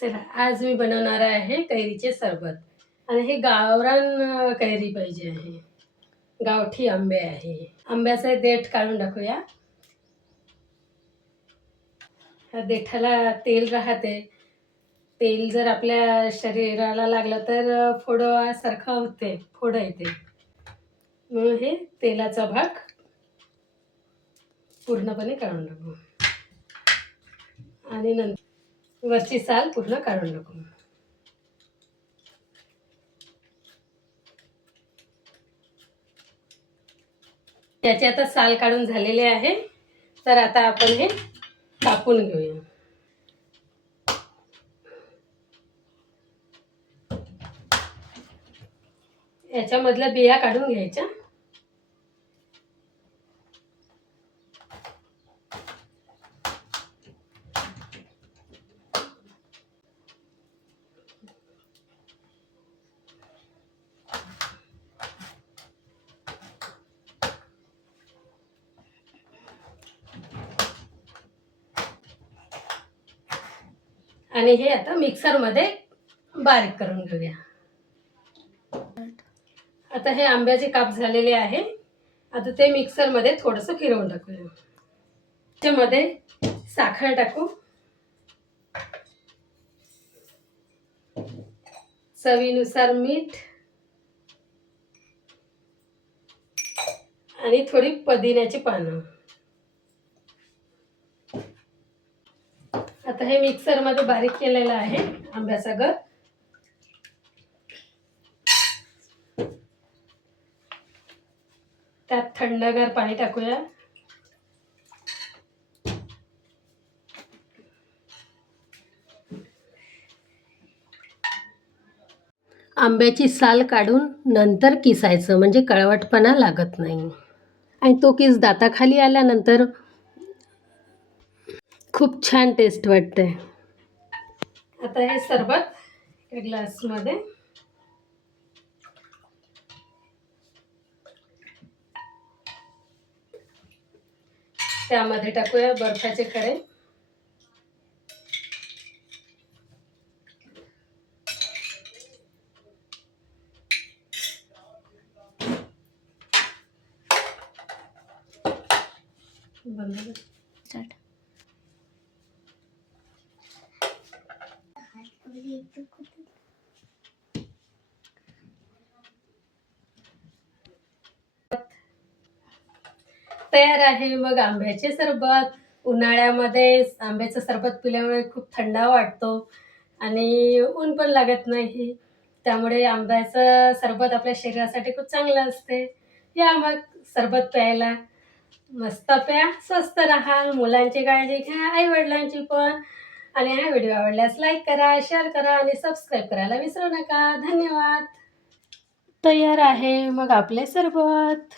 चला, आज मी बनवणार आहे कैरीचे सरबत आणि हे गावरान कैरी पाहिजे आहे. गावठी आंबे आहे. आंब्याचे देठ काढून टाकूया. ह्या देठाला तेल राहते. तेल जर आपल्या शरीराला लागलं तर फोडासारखं होते, फोड येते. म्हणून हे तेलाचा भाग पूर्णपणे काढून टाकू आणि नंतर वरची साल पूर्ण काढून टाकू. याचे आता साल काढून झालेले आहे. तर आता आपण हे कापून घेऊया. याच्यामधल्या बिया काढून घ्यायच्या. आणि हे आता मिक्सरमध्ये बारीक करून घेऊया. आता हे आंब्याचे काप झालेले आहे. आता ते मिक्सरमध्ये थोडंसं फिरवून टाकूया. त्याच्यामध्ये साखर टाकू, चवीनुसार मीठ आणि थोडी पुदिन्याची पानं. आता हे मिक्सरमध्ये बारीक केलेलं आहे आंब्याचा गर. त्यात थंडगार पाणी टाकूया. आंब्याची साल काढून नंतर किसायचं म्हणजे कळवटपणा लागत नाही आणि तो किस दाताखाली आल्यानंतर खूप छान टेस्ट वाटते. आता हे सरबत एक ग्लासमध्ये त्यामध्ये टाकूया बर्फाचे खडे. तयार आहे मग आंब्याचे सरबत. उन्हाळ्यामध्ये आंब्याचं सरबत पिल्यामुळे खूप थंडावा वाटतो आणि ऊन पण लागत नाही. त्यामुळे आंब्याचं सरबत आपल्या शरीरासाठी खूप चांगलं असते. या मग सरबत प्यायला. मस्त प्या, स्वस्त राहा, मुलांची काळजी घ्या, आई वडिलांची पण. आणि हा व्हिडिओ आवडल्यास लाईक करा, शेअर करा आणि सबस्क्राईब करायला विसरू नका. धन्यवाद. तयार आहे मग आपले सरबत.